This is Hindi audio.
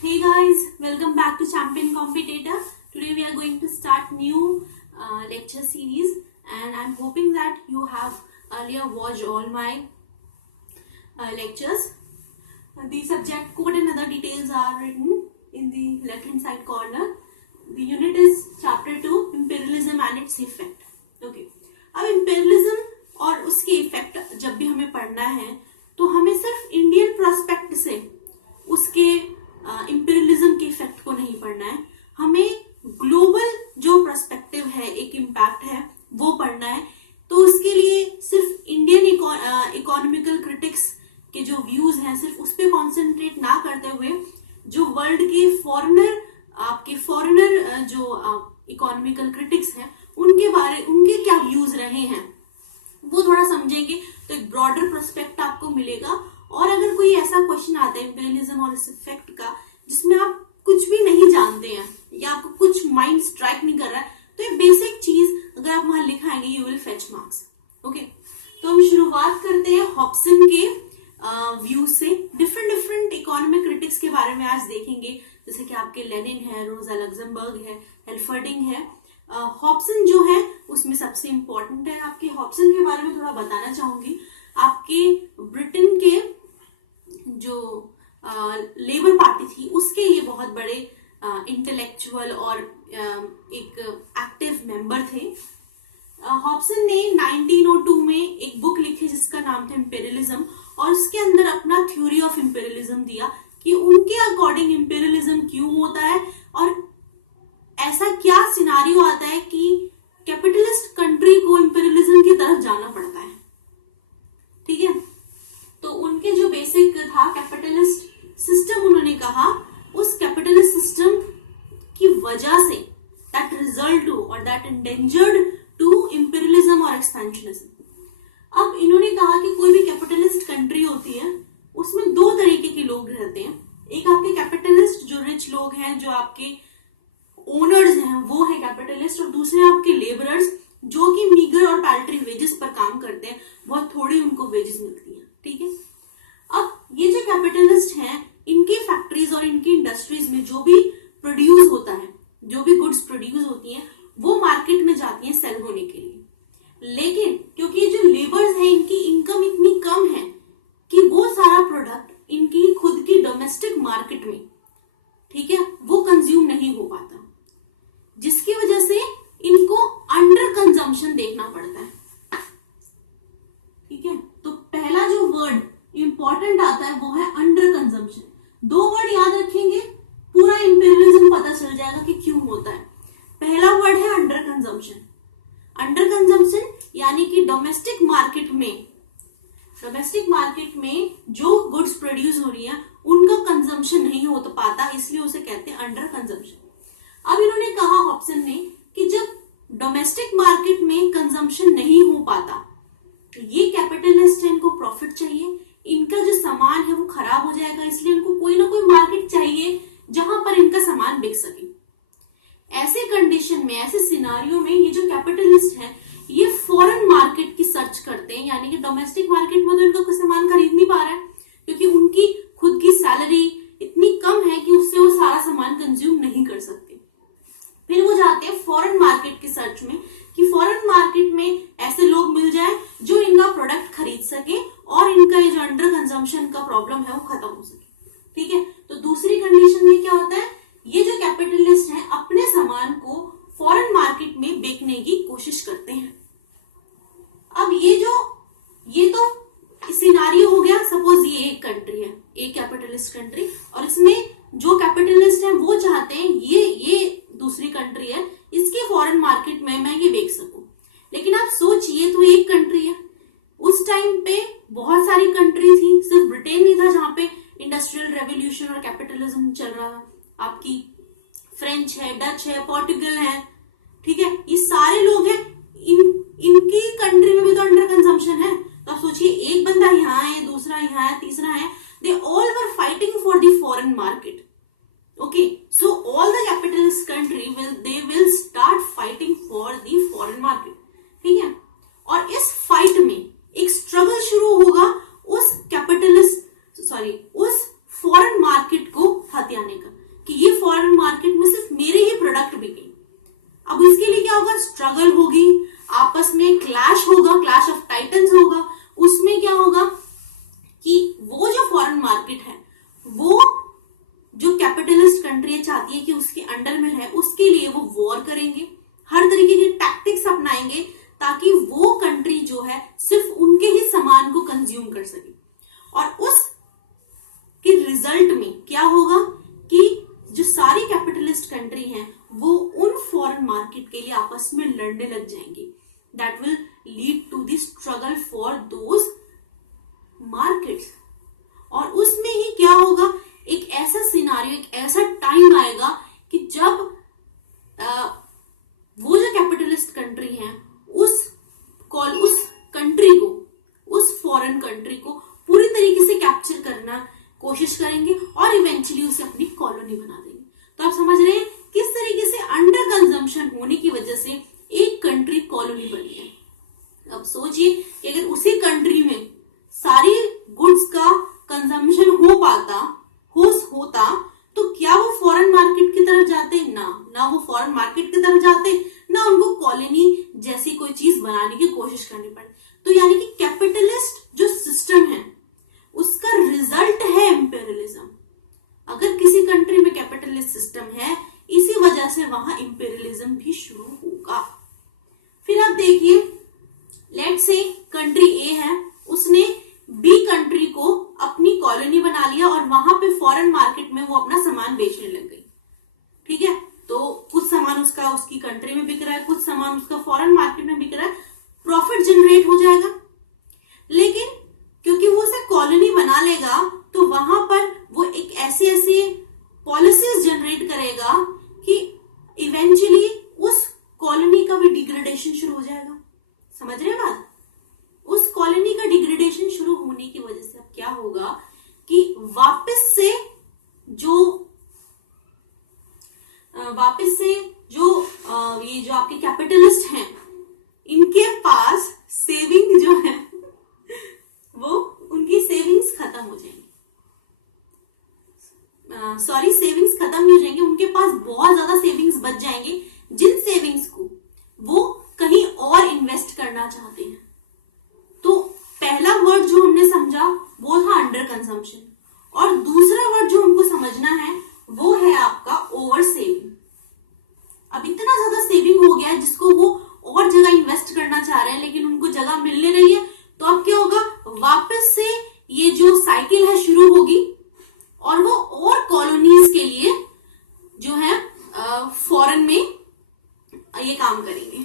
Hey guys, welcome back to Champion Competitor. Today we are going to start new lecture series, and I'm hoping that you have earlier watched all my lectures. The subject code and other details are written in the left hand side corner. The unit is chapter 2, imperialism and its effect. Okay. अब imperialism और उसके इफेक्ट जब भी हमें पढ़ना है तो हमें सिर्फ इंडियन प्रोस्पेक्ट से उसके इंपीरियलिज्म के इफेक्ट को नहीं पढ़ना है, हमें ग्लोबल जो पर्सपेक्टिव है, एक इम्पैक्ट है, वो पढ़ना है। तो उसके लिए सिर्फ इंडियन इकोनॉमिकल क्रिटिक्स के जो व्यूज हैं सिर्फ उस पर कॉन्सेंट्रेट ना करते हुए जो वर्ल्ड के फॉरेनर जो इकोनॉमिकल क्रिटिक्स हैं उनके क्या व्यूज रहे हैं वो थोड़ा समझेंगे तो एक ब्रॉडर पर्सपेक्ट आपको मिलेगा। और अगर कोई ऐसा क्वेश्चन आता है इंपीरियलिज्म और इस इफेक्ट का जिसमें आप कुछ भी नहीं जानते हैं या आपको कुछ माइंड स्ट्राइक नहीं कर रहा है तो ये बेसिक चीज अगर आप वहां लिखाएंगे you will fetch marks. Okay, तो हम शुरुआत करते हैं हॉब्सन के व्यू से। डिफरेंट इकोनॉमिक क्रिटिक्स के बारे में आज देखेंगे, जैसे कि आपके लेनिन है, रोजा लग्जमबर्ग है, हेल्फर्डिंग है। हॉब्सन जो है उसमें सबसे इंपॉर्टेंट है। आपके हॉब्सन के बारे में थोड़ा बताना चाहूंगी। आपके ब्रिटेन के जो लेबर पार्टी थी उसके ये बहुत बड़े इंटेलेक्चुअल और एक एक्टिव मेंबर थे। हॉब्सन ने 1902 में एक बुक लिखी जिसका नाम था इंपीरियलिज्म, और उसके अंदर अपना थ्योरी ऑफ इंपीरियलिज्म दिया कि उनके अकॉर्डिंग इंपीरियलिज्म क्यों होता है और ऐसा क्या सिनारियो आता है कि कैपिटलिस्ट कंट्री को इंपीरियलिज्म की तरफ जाना पड़ता है। ठीक है, तो उनके जो बेसिक था कैपिटलिस्ट सिस्टम, उन्होंने कहा उस कैपिटलिस्ट सिस्टम की वजह से दैट रिजल्ट टू और दैट एंडेंजर्ड टू इंपीरियलिज्म और एक्सपेंशनिज्म। अब इन्होंने कहा कि कोई भी कैपिटलिस्ट कंट्री होती है उसमें दो तरीके के लोग रहते हैं। एक आपके कैपिटलिस्ट जो रिच लोग हैं, जो आपके ओनर्स हैं, वो है कैपिटलिस्ट, और दूसरे आपके लेबरर्स जो कि मीगर और पैल्ट्री वेजेस पर काम करते हैं, बहुत थोड़ी उनको वेजेस मिलती है। ठीक है, अब ये जो कैपिटलिस्ट हैं इनकी फैक्ट्रीज और इनकी इंडस्ट्रीज में जो भी प्रोड्यूस होता है, जो भी गुड्स प्रोड्यूस होती हैं वो मार्केट में जाती हैं सेल होने के लिए। लेकिन क्योंकि ये जो लेबर्स हैं इनकी इनकम इतनी कम है कि वो सारा प्रोडक्ट इनकी खुद की डोमेस्टिक मार्केट में, ठीक है, वो कंज्यूम नहीं हो पाता, जिसकी वजह से इनको अंडर कंजम्पशन देखना पड़ता है। ठीक है, तो पहला जो वर्ड इंपॉर्टेंट आता है वो है अंडर कंजम्पशन। दो वर्ड याद रखेंगे, पूरा इंपीरियलिज्म पता चल जाएगा कि क्यों होता है। पहला वर्ड है अंडर कंजम्पशन। अंडर कंजम्पशन यानी कि डोमेस्टिक मार्केट में जो गुड्स प्रोड्यूस हो रही है उनका कंजम्पशन नहीं हो तो पाता, इसलिए उसे कहते हैं अंडर कंजम्पशन। अब इन्होंने कहा हॉब्सन ने कि जब डोमेस्टिक मार्केट में कंजम्पशन नहीं हो पाता, ये कैपिटलिस्ट है, इनको प्रॉफिट चाहिए, इनका जो सामान है वो खराब हो जाएगा, इसलिए इनको कोई ना कोई मार्केट चाहिए जहां पर इनका सामान बिक सके। ऐसे कंडीशन में, ऐसे सिनारियो में ये जो कैपिटलिस्ट है ये फॉरेन मार्केट की सर्च करते हैं, यानी कि डोमेस्टिक मार्केट में तो इनका कोई सामान खरीद नहीं पा रहा है क्योंकि उनकी खुद की सैलरी इतनी कम है कि उससे वो सारा सामान कंज्यूम नहीं कर सकते। फिर वो जाते हैं फॉरेन मार्केट की सर्च में कि फॉरेन मार्केट में ऐसे लोग मिल जाए जो इनका प्रोडक्ट खरीद सके और इनका ये जो अंडर कंजम्पशन का प्रॉब्लम है वो खत्म हो सके। ठीक है, तो दूसरी कंडीशन में क्या होता है, ये जो कैपिटलिस्ट हैं अपने सामान को फॉरेन मार्केट में बेचने की कोशिश करते हैं। अब ये तो सिनारियो हो गया। सपोज ये एक कंट्री है, एक कैपिटलिस्ट कंट्री, और इसमें जो कैपिटलिस्ट है वो चाहते हैं ये दूसरी कंट्री है, इसके फॉरेन मार्केट में मैं ये बेच सकूं। लेकिन आप सोचिए, तो एक कंट्री है, उस टाइम पे बहुत सारी कंट्री थी, सिर्फ ब्रिटेन नहीं था जहां पे इंडस्ट्रियल रेवोल्यूशन और कैपिटलिज्म चल रहा था। आपकी फ्रेंच है, डच है, पोर्टुगल है, ठीक है, ये सारे लोग हैं, इनकी कंट्री में भी तो अंडर कंजम्पशन है। तो आप सोचिए, एक बंदा यहाँ है, दूसरा यहाँ है, तीसरा है, they all were fighting for the foreign market. Okay, so all the capitalist country will start fighting for the foreign market. ठीक है, और इस फाइट में एक स्ट्रगल शुरू होगा उस फॉरेन मार्केट को साथ ही आने का कि ये फॉरेन मार्केट में सिर्फ मेरे ही प्रोडक्ट बिके। अब इसके लिए क्या होगा, स्ट्रगल होगी, आपस में क्लैश होगा, क्लैश ऑफ टाइटन्स होगा। उसमें क्या होगा कि वो जो फॉरेन मार्केट है वो जो कैपिटलिस्ट कंट्री चाहती है कि उसके अंडर में है, उसके लिए वो वॉर करेंगे, हर तरीके के टैक्टिक्स अपनाएंगे ताकि वो कंट्री जो है सिर्फ उनके ही सामान को कंज्यूम कर सके। और उस के रिजल्ट में क्या होगा कि जो सारी कैपिटलिस्ट कंट्री हैं वो उन फॉरेन मार्केट के लिए आपस में लड़ने लग जाएंगे। That will lead to the struggle for those markets. और उसमें ही क्या होगा, एक ऐसा सिनारियो, एक ऐसा टाइम आएगा कि जब वो जो कैपिटलिस्ट कंट्री है उस कंट्री को, उस फॉरेन कंट्री को पूरी तरीके से कैप्चर करना कोशिश करेंगे और इवेंचुअली उसे अपनी कॉलोनी बना देंगे। तो आप समझ रहे हैं किस तरीके से अंडर कंजम्पशन होने की वजह से एक कंट्री कॉलोनी बनी है। अब सोचिए कि अगर उसी कंट्री में सारी गुड्स का कंजम्पशन होता तो क्या वो फॉरेन मार्केट की तरफ जाते? ना वो फॉरेन मार्केट की तरफ जाते, ना उनको कॉलोनी जैसी कोई चीज बनाने की कोशिश करनी पड़े। तो यानी कि कैपिटलिस्ट जो सिस्टम है उसका रिजल्ट है इंपेरियलिज्म। अगर किसी कंट्री में कैपिटलिस्ट सिस्टम है, इसी वजह से वहां इंपेरियलिज्म भी शुरू होगा। फिर आप देखिए, लेट्स से कंट्री ए है, उसने बी कंट्री को अपनी कॉलोनी बना लिया और वहां पे फॉरेन मार्केट में वो अपना सामान बेचने लग गई। ठीक है, तो कुछ सामान उसकी कंट्री में बिक रहा है, कुछ सामान उसका फॉरेन मार्केट में बिक रहा है, प्रॉफिट जनरेट हो जाएगा। लेकिन क्योंकि वो उसे कॉलोनी बना लेगा तो वहां पर वो एक ऐसी पॉलिसीज जनरेट करेगा कि इवेंचुअली उस कॉलोनी का भी डिग्रेडेशन शुरू हो जाएगा। समझ रहे हैं बात? उस कॉलोनी का डिग्रेडेशन शुरू होने की वजह से अब क्या होगा कि वापस से ये जो आपके कैपिटलिस्ट हैं, इनके पास सेविंग जो है वो उनकी सेविंग्स खत्म हो जाएंगी। सेविंग्स खत्म नहीं हो जाएंगे, उनके पास बहुत ज्यादा सेविंग्स बच जाएंगे, जिन सेविंग्स को वो कहीं और इन्वेस्ट करना चाहते हैं। तो पहला वर्ड जो हमने समझा वो था अंडर कंजम्पशन, और दूसरा वर्ड जो हमको समझना है वो है आपका ओवर सेविंग। अब इतना ज्यादा सेविंग हो गया है जिसको वो और जगह इन्वेस्ट करना चाह रहे हैं लेकिन उनको जगह मिल नहीं रही है। तो अब क्या होगा, वापस से ये जो साइकिल है शुरू होगी और वो और कॉलोनीज के लिए जो है फॉरेन में ये काम करेंगे।